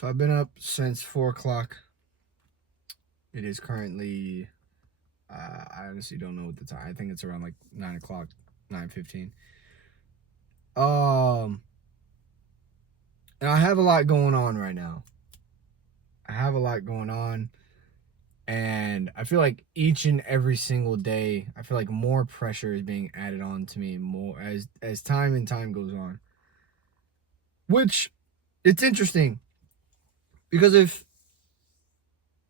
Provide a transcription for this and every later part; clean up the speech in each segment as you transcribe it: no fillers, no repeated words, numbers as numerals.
So I've been up since 4 o'clock. It is currently, I honestly don't know what the time. I think it's around like 9 o'clock, 9:15. And I have a lot going on right now. And I feel like each and every single day, I feel like more pressure is being added on to me more as time goes on. Which, it's interesting, because if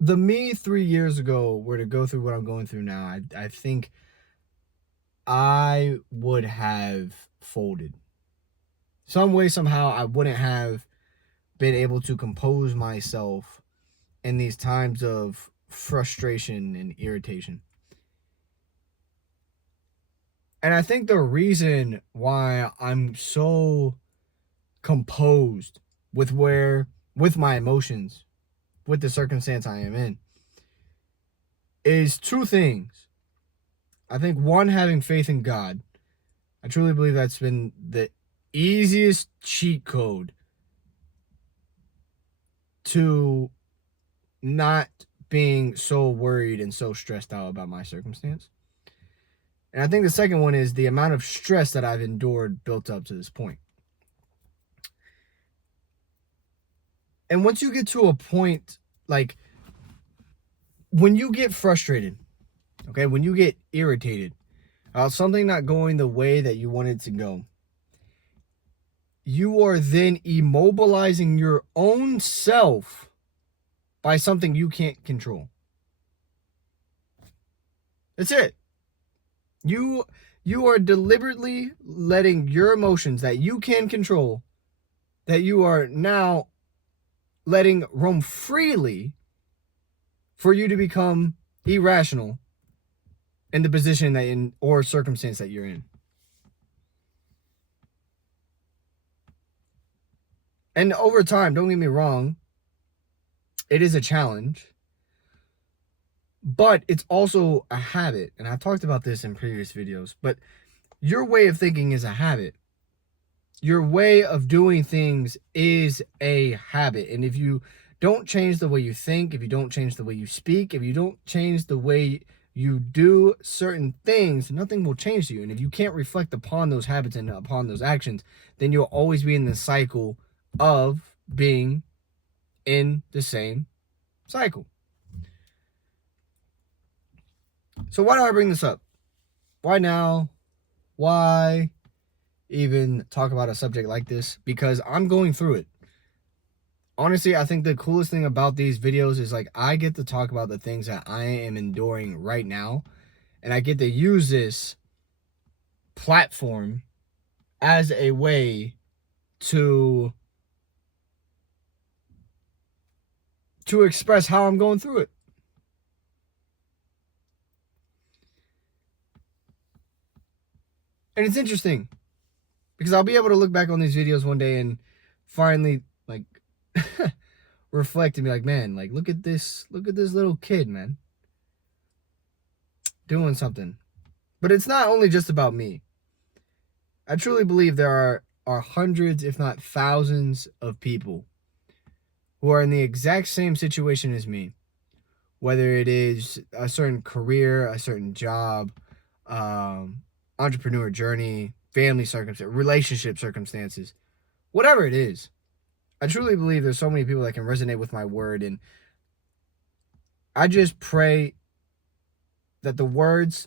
the me 3 years ago were to go through what I'm going through now, I think I would have folded. Some way, somehow, I wouldn't have been able to compose myself in these times of frustration and irritation. And I think the reason why I'm so composed with my emotions, with the circumstance I am in, is two things. I think one, having faith in God. I truly believe that's been the easiest cheat code to not being so worried and so stressed out about my circumstance. And I think the second one is the amount of stress that I've endured built up to this point. And once you get to a point, like when you get frustrated, okay, when you get irritated about something not going the way that you want it to go, you are then immobilizing your own self by something you can't control. That's it. You are deliberately letting your emotions that you can control, that you are now letting roam freely for you to become irrational in the position or circumstance that you're in. And over time, don't get me wrong, it is a challenge, but it's also a habit. And I've talked about this in previous videos, but your way of thinking is a habit. Your way of doing things is a habit. And if you don't change the way you think, if you don't change the way you speak, if you don't change the way you do certain things, nothing will change you. And if you can't reflect upon those habits and upon those actions, then you'll always be in the cycle of being in the same cycle. So why do I bring this up? Why now? Why even talk about a subject like this? Because I'm going through it. Honestly, I think the coolest thing about these videos is like I get to talk about the things that I am enduring right now, and I get to use this platform as a way to express how I'm going through it. And it's interesting because I'll be able to look back on these videos one day and finally like reflect and be like, man, like look at this little kid, man, doing something. But it's not only just about me. I truly believe there are hundreds, if not thousands, of people who are in the exact same situation as me, whether it is a certain career, a certain job, entrepreneur journey, family circumstances, relationship circumstances, whatever it is. I truly believe there's so many people that can resonate with my word, and I just pray that the words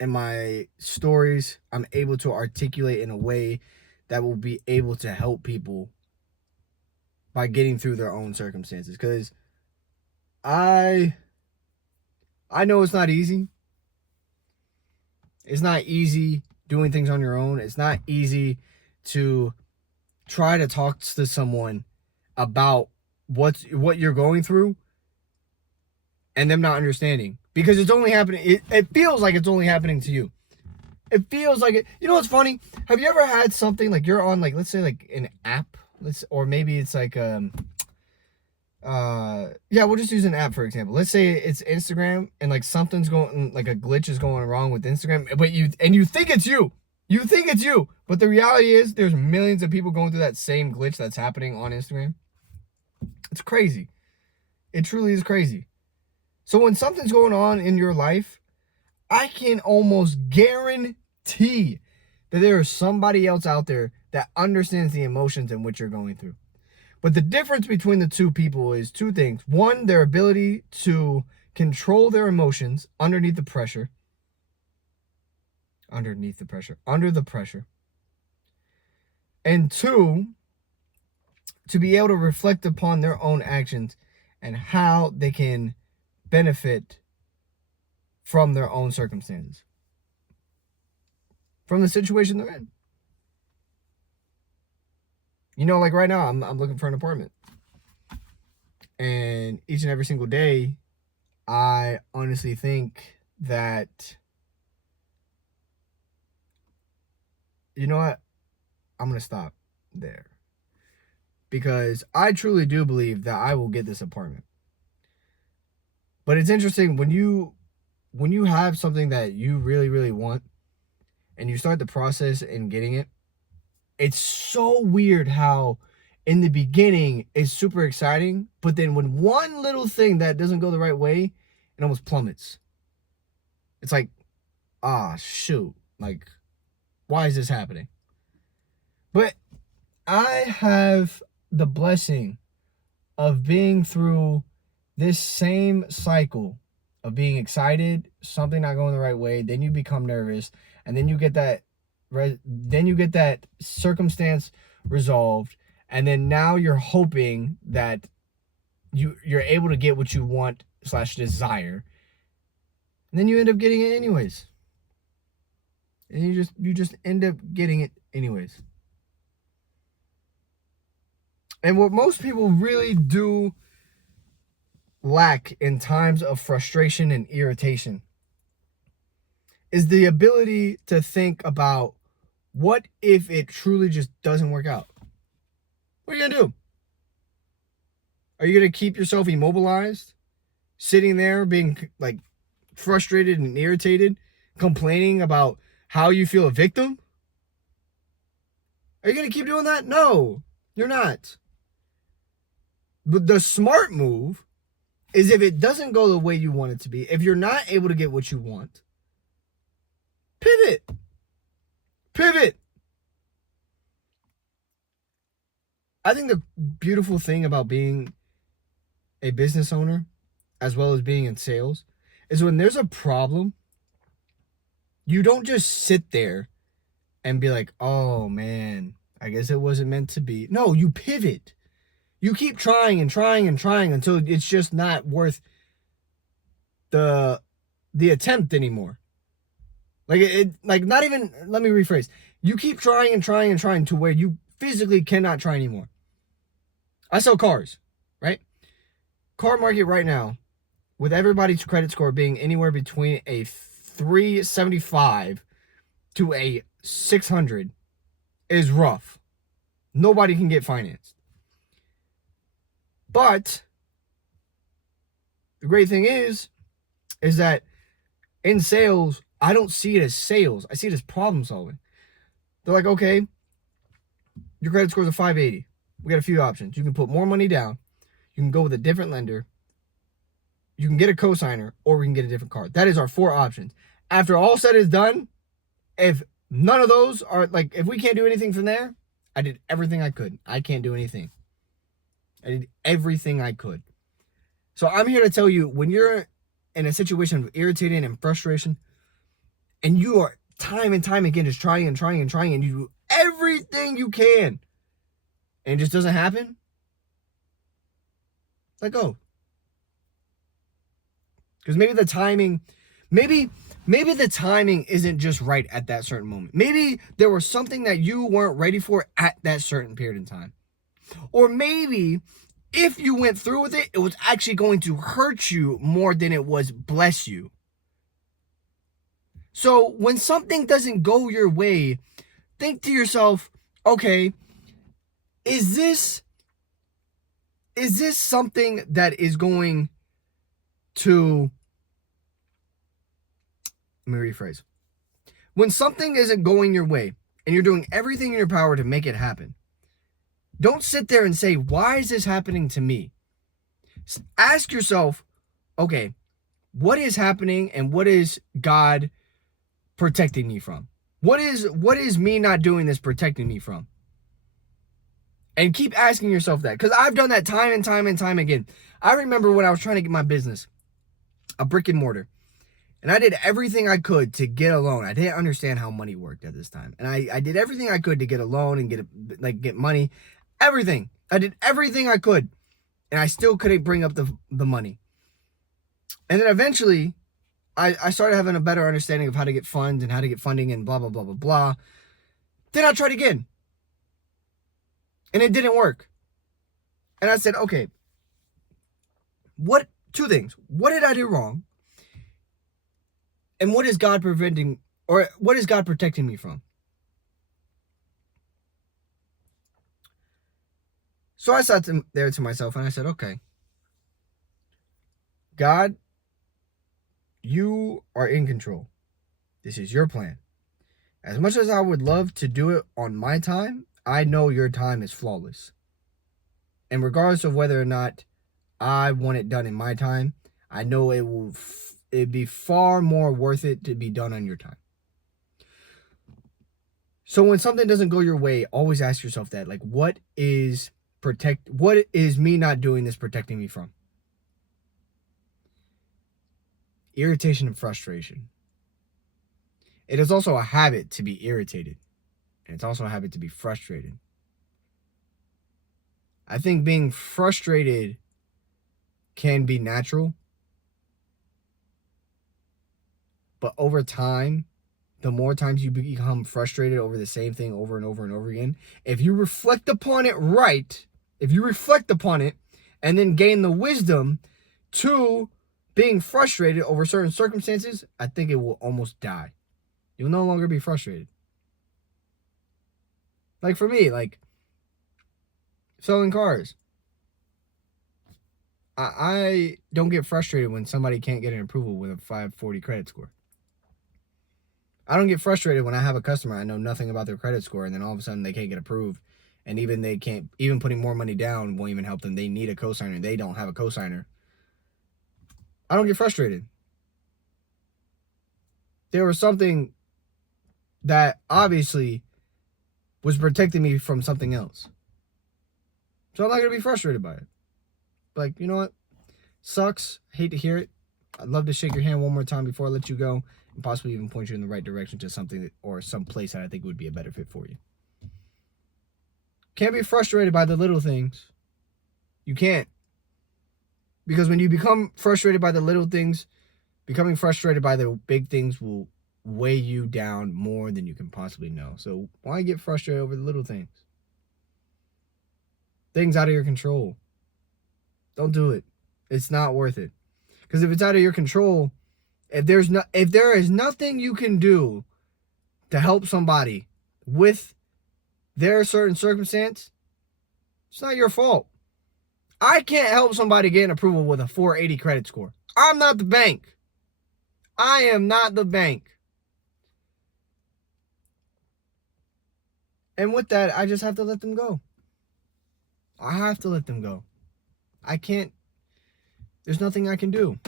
and my stories I'm able to articulate in a way that will be able to help people by getting through their own circumstances. Because I know it's not easy. It's not easy doing things on your own. It's not easy to try to talk to someone about what you're going through and them not understanding, because it's only happening. It feels like it's only happening to you. It feels like it. You know what's funny? Have you ever had something like you're on, like, let's say like an app, or maybe it's like yeah, we'll just use an app for example. Let's say it's Instagram, and like something's going, like a glitch is going wrong with Instagram, but you think it's you. You think it's you, but the reality is there's millions of people going through that same glitch that's happening on Instagram. It's crazy. It truly is crazy. So when something's going on in your life, I can almost guarantee that there is somebody else out there that understands the emotions in which you're going through. But the difference between the two people is two things. One, their ability to control their emotions under the pressure. And two, to be able to reflect upon their own actions and how they can benefit from their own circumstances, from the situation they're in. You know, like right now, I'm looking for an apartment. And each and every single day, I honestly think that, you know what? I'm going to stop there. Because I truly do believe that I will get this apartment. But it's interesting when you have something that you really, really want and you start the process in getting it, it's so weird how in the beginning it's super exciting, but then when one little thing that doesn't go the right way, it almost plummets. It's like, shoot, like, why is this happening? But I have the blessing of being through this same cycle of being excited, something not going the right way, then you become nervous, and then you get that circumstance resolved, and then now you're hoping that you're able to get what you want / desire, and then you end up getting it anyways. And you just end up getting it anyways. And what most people really do lack in times of frustration and irritation is the ability to think about, what if it truly just doesn't work out? What are you gonna do? Are you gonna keep yourself immobilized, sitting there being like frustrated and irritated, complaining about how you feel a victim? Are you gonna keep doing that? No, you're not. But the smart move is, if it doesn't go the way you want it to be, if you're not able to get what you want, pivot. I think the beautiful thing about being a business owner, as well as being in sales, is when there's a problem, you don't just sit there and be like, oh man, I guess it wasn't meant to be. No, you pivot. You keep trying and trying and trying until it's just not worth the attempt anymore. Like not even, let me rephrase. You keep trying and trying and trying to where you physically cannot try anymore. I sell cars, right? Car market right now, with everybody's credit score being anywhere between a 375 to a 600, is rough. Nobody can get financed. But the great thing is that in sales, I don't see it as sales. I see it as problem solving. They're like, okay, your credit score is a 580. We got a few options. You can put more money down. You can go with a different lender. You can get a cosigner, or we can get a different car. That is our 4 options. After all said is done, if none of those are, like, if we can't do anything from there, I did everything I could. I can't do anything. I did everything I could. So I'm here to tell you, when you're in a situation of irritating and frustration, and you are time and time again just trying and trying and trying, and you do everything you can, and it just doesn't happen, let go. Because maybe the timing isn't just right at that certain moment. Maybe there was something that you weren't ready for at that certain period in time. Or maybe if you went through with it, it was actually going to hurt you more than it was bless you. So when something doesn't go your way, think to yourself, okay, is this something that is going to, let me rephrase. When something isn't going your way and you're doing everything in your power to make it happen, don't sit there and say, why is this happening to me? Ask yourself, okay, what is happening and what is God protecting me from? What is me not doing this protecting me from? And keep asking yourself that, because I've done that time and time and time again. I remember when I was trying to get my business, a brick and mortar, and I did everything I could to get a loan. I didn't understand how money worked at this time. And I did everything I could to get a loan and get money. Everything. I did everything I could. And I still couldn't bring up the money. And then eventually, I started having a better understanding of how to get funds and how to get funding and blah, blah, blah, blah, blah. Then I tried again. And it didn't work. And I said, okay, two things. What did I do wrong? And what is God protecting me from? So I sat there to myself and I said, okay, God, you are in control. This is your plan. As much as I would love to do it on my time, I know your time is flawless. And regardless of whether or not I want it done in my time, I know it'd be far more worth it to be done on your time. So when something doesn't go your way, always ask yourself that, like, what is me not doing this protecting me from? Irritation and frustration. It is also a habit to be irritated. And it's also a habit to be frustrated. I think being frustrated can be natural. But over time, the more times you become frustrated over the same thing over and over and over again, if you reflect upon it right, and then gain the wisdom to being frustrated over certain circumstances, I think it will almost die. You'll no longer be frustrated. Like for me, like selling cars. I don't get frustrated when somebody can't get an approval with a 540 credit score. I don't get frustrated when I have a customer, I know nothing about their credit score, and then all of a sudden they can't get approved. And even putting more money down won't even help them. They need a cosigner. They don't have a cosigner. I don't get frustrated. There was something that obviously was protecting me from something else. So I'm not going to be frustrated by it. Like, you know what? Sucks. Hate to hear it. I'd love to shake your hand one more time before I let you go and possibly even point you in the right direction to something or some place that I think would be a better fit for you. Can't be frustrated by the little things. You can't. Because when you become frustrated by the little things, becoming frustrated by the big things will weigh you down more than you can possibly know. So why get frustrated over the little things? Things out of your control. Don't do it. It's not worth it. Because if it's out of your control, if there is nothing you can do to help somebody with their certain circumstance, it's not your fault. I can't help somebody get an approval with a 480 credit score. I'm not the bank. I am not the bank. And with that, I just have to let them go. I have to let them go. I can't. There's nothing I can do.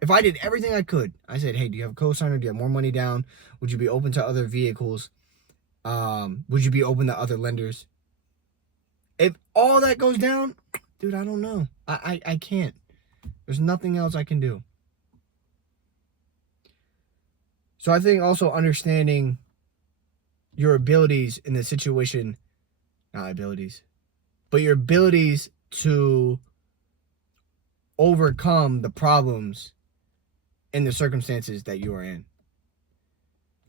If I did everything I could, I said, hey, do you have a cosigner? Do you have more money down? Would you be open to other vehicles? Would you be open to other lenders? If all that goes down, dude, I don't know. I can't. There's nothing else I can do. So I think also understanding your abilities in the situation, not abilities, but your abilities to overcome the problems in the circumstances that you are in.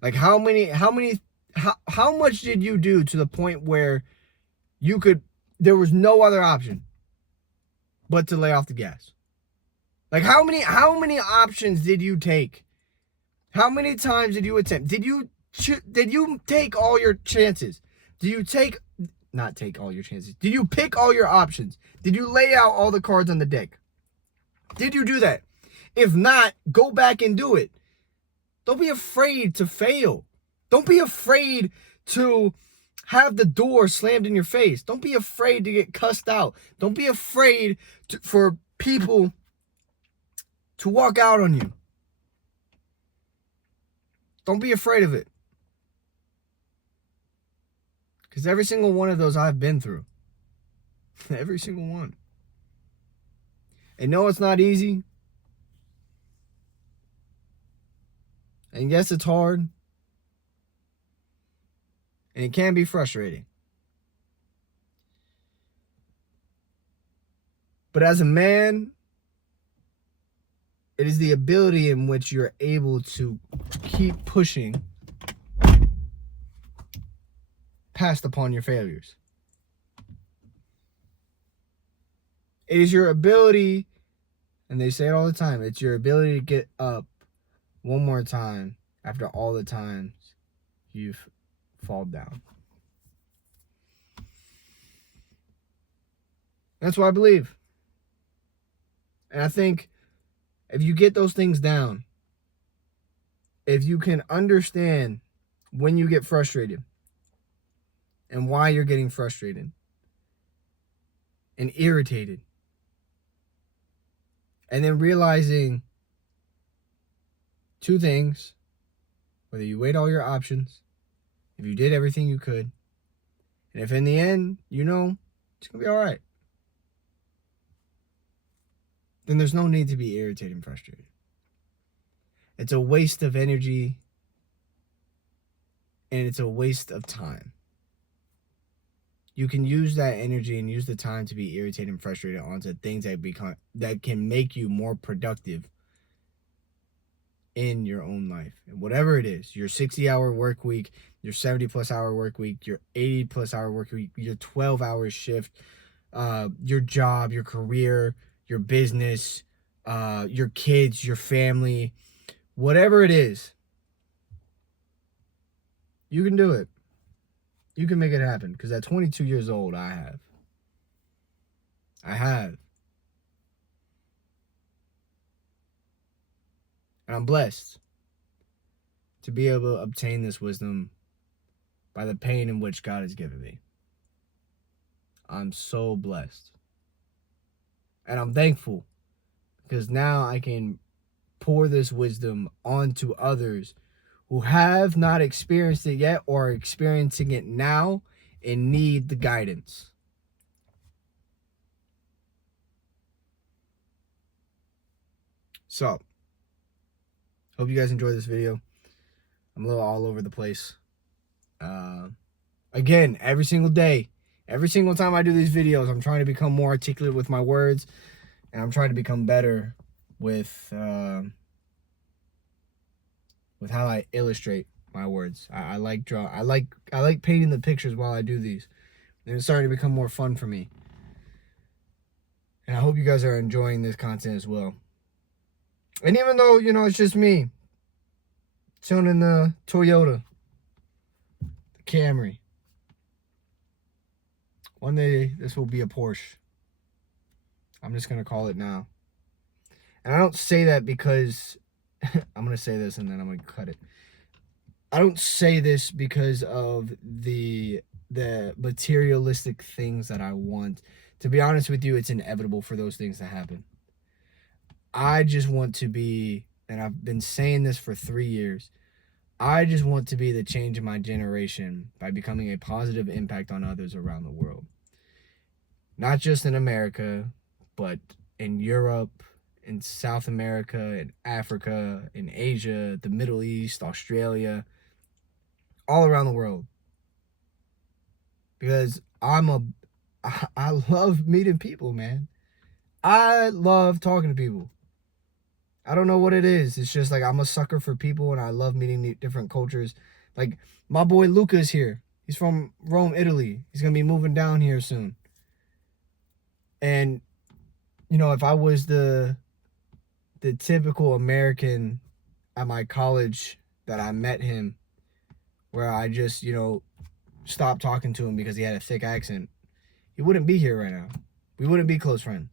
Like how much did you do to the point where there was no other option but to lay off the gas? Like how many options did you take? How many times did you attempt? Did you take all your chances? Did you not take all your chances? Did you pick all your options? Did you lay out all the cards on the deck? Did you do that? If not, go back and do it. Don't be afraid to fail. Don't be afraid to have the door slammed in your face. Don't be afraid to get cussed out. Don't be afraid for people to walk out on you. Don't be afraid of it. Because every single one of those I've been through. Every single one. And no, it's not easy. And yes, it's hard. And it can be frustrating. But as a man, it is the ability in which you're able to keep pushing past upon your failures. It is your ability, and they say it all the time, it's your ability to get up one more time after all the times you've fallen down. That's what I believe. And I think if you get those things down, if you can understand when you get frustrated and why you're getting frustrated and irritated, and then realizing two things: whether you weighed all your options, if you did everything you could, and if in the end, you know, it's going to be all right, then there's no need to be irritated and frustrated. It's a waste of energy, and it's a waste of time. You can use that energy and use the time to be irritated and frustrated onto things that can make you more productive in your own life. And whatever it is, your 60-hour work week, your 70-plus hour work week, your 80-plus hour work week, your 12-hour shift, your job, your career, your business, your kids, your family, whatever it is, you can do it. You can make it happen. Because at 22 years old, I have. And I'm blessed to be able to obtain this wisdom by the pain in which God has given me. I'm so blessed. And I'm thankful because now I can pour this wisdom onto others who have not experienced it yet or are experiencing it now and need the guidance. So, hope you guys enjoyed this video. I'm a little all over the place. Again, every single day, every single time I do these videos, I'm trying to become more articulate with my words, and I'm trying to become better with how I illustrate my words. I like painting the pictures while I do these, and it's starting to become more fun for me. And I hope you guys are enjoying this content as well. And even though, you know, it's just me tuning the Toyota, the Camry, one day this will be a Porsche. I'm just going to call it now. And I don't say that because I'm going to say this and then I'm going to cut it. I don't say this because of the materialistic things that I want. To be honest with you, it's inevitable for those things to happen. I just want to be, and I've been saying this for 3 years, I just want to be the change in my generation by becoming a positive impact on others around the world. Not just in America, but in Europe, in South America, in Africa, in Asia, the Middle East, Australia, all around the world. Because I love meeting people, man. I love talking to people. I don't know what it is. It's just like I'm a sucker for people, and I love meeting different cultures. Like my boy Luca's here. He's from Rome, Italy. He's going to be moving down here soon. And, you know, if I was the typical American at my college that I met him, where I just, you know, stopped talking to him because he had a thick accent, he wouldn't be here right now. We wouldn't be close friends.